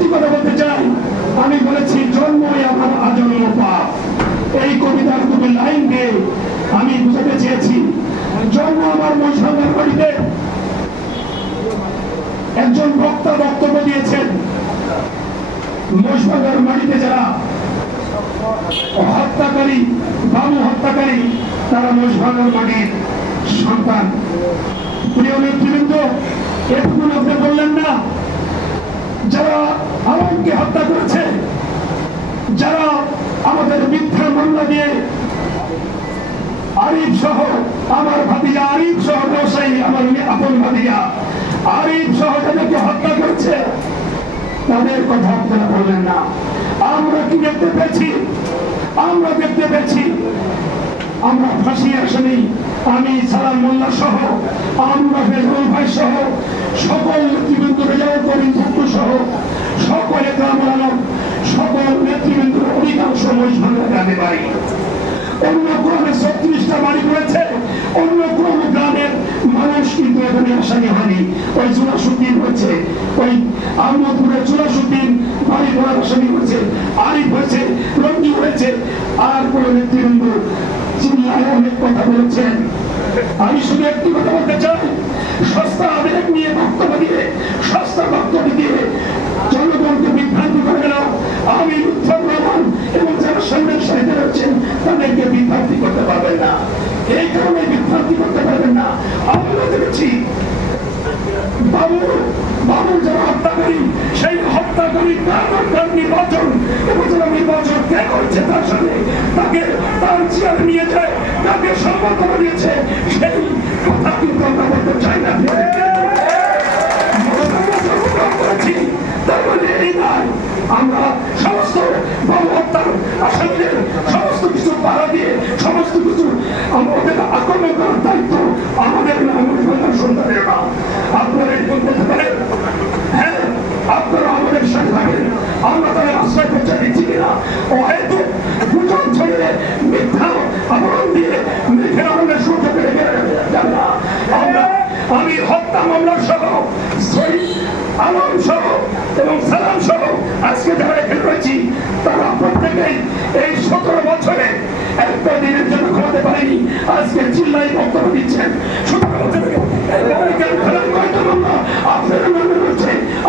একটি কথা বলতে চাই, আমি বলেছি, জন্মই আমার আজন্ম পাপ। এই কবিতার দুটি লাইন দিয়ে আমি বুঝাতে চেয়েছি, জন্ম আমার মশাঙ্গার বাড়িতে। একজন বক্তা বক্তব্য দিয়েছেন মশবাগার মাটিতে যারা হত্যাকারী, বাবু হত্যাকারী, তারা মশবাগার মাটির সন্তান। প্রিয় নেতৃবৃন্দ এটুকুন আপনি বললেন না যারা আলমকে হত্যা করেছে? যারা আমাদের মিথ্যা মামলা দিয়ে আরিফ সহ আমার ভাতিজা, আরিফ সহ ব্যবসায়ী আমার আপন ভাতিজা, আরিফ সহ যাদেরকে হত্যা করেছে, তাদের কথা আপনারা বললেন না। আমরা কি দেখতে পেয়েছি? আমরা দেখতে পেয়েছি। আমরা ফাঁসি আসেনি। আমি সালাম মোল্লা সহ আমরা ফেজরুল ভাই সহ, সকল নেতৃবৃন্দ রেজাউল করিম ভুট্টু সহ, সকল একরাম সকল নেতৃবৃন্দের অধিকাংশ মহিষভাঙ্গা গ্রামে বাড়ি। অন্য গ্রামে ছত্রিশটা বাড়ি রয়েছে অন্য কোন গ্রামের মানুষ কিন্তু এখানে আসামি হয়নি। ওই চুরাশুদ্দিন হয়েছে, ওই আহমদপুরের চুরাশুদ্দিন বাড়ি ঘোড়ার আসামি হয়েছে, আরিফ হয়েছে রঞ্জু হয়েছে, আর কোন নেতৃবৃন্দ অনেক কথা বলেছেন। আমি শুধু একটি কথা বলতে চাই। সস্তা আবেগ নিয়ে বক্তব্য দিয়ে, সস্তা বক্তব্য দিয়ে জনগণকে বিভ্রান্তি করে গেল। আমি উত্তম রহমান এবং যারা সামনের সাহিত্য রয়েছেন তাদেরকে বিভ্রান্তি করতে পারবেন না। এই কারণে বিভ্রান্তি করতে পারবেন না। আমরা দেখেছি বাবু বাবু যারা হত্যাকারী, সেই হত্যাকারী তার নির্বাচন এবং যারা নির্বাচন কে করছে তার সাথে তাকে তার চেয়ারে নিয়ে যায়। তাকে সম্বর্ধনা দিয়েছে। সেই কথা কিন্তু আমরা বলতে চাই না। মানে আমরা সমস্ত সমস্ত কিছু দিয়ে, সমস্ত কিছু আমাদের হ্যাঁ আশ্রয় দিচ্ছি কিনা? মামলা মামলা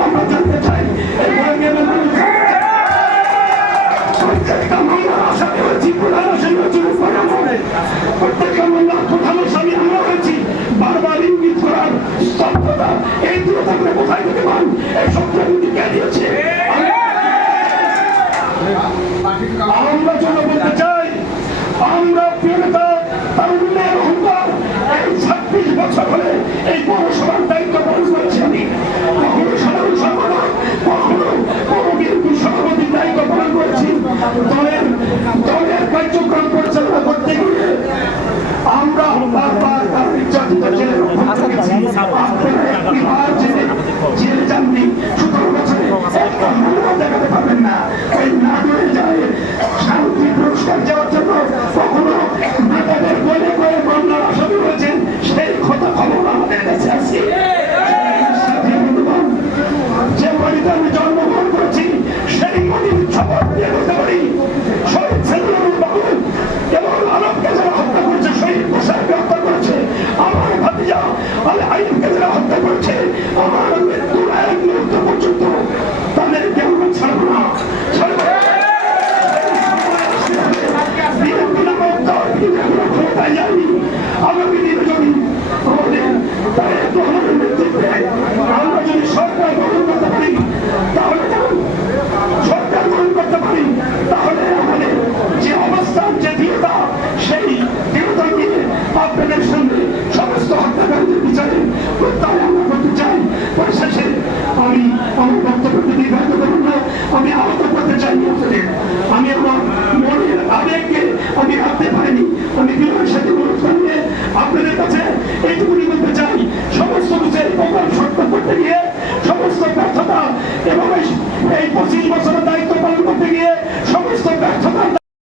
আমরা জানতে চাই প্রত্যেকটা মামলার আসামি হয়েছি প্রধান আসামি হয়েছি রূপার আমলে। প্রত্যেকটা মামলার প্রধান আমরা হয়েছি বারবার ইঙ্গিত করার এই দূরতা কোথায় থেকে পান এই ইঙ্গিত কে দিয়েছে? আইনকে যারা হত্যা করেছে আমার করতে চাই আপনাদের আমি আমার মনের আবেগকে আমি রাখতে পারিনি। আমি বিনয়ের সাথে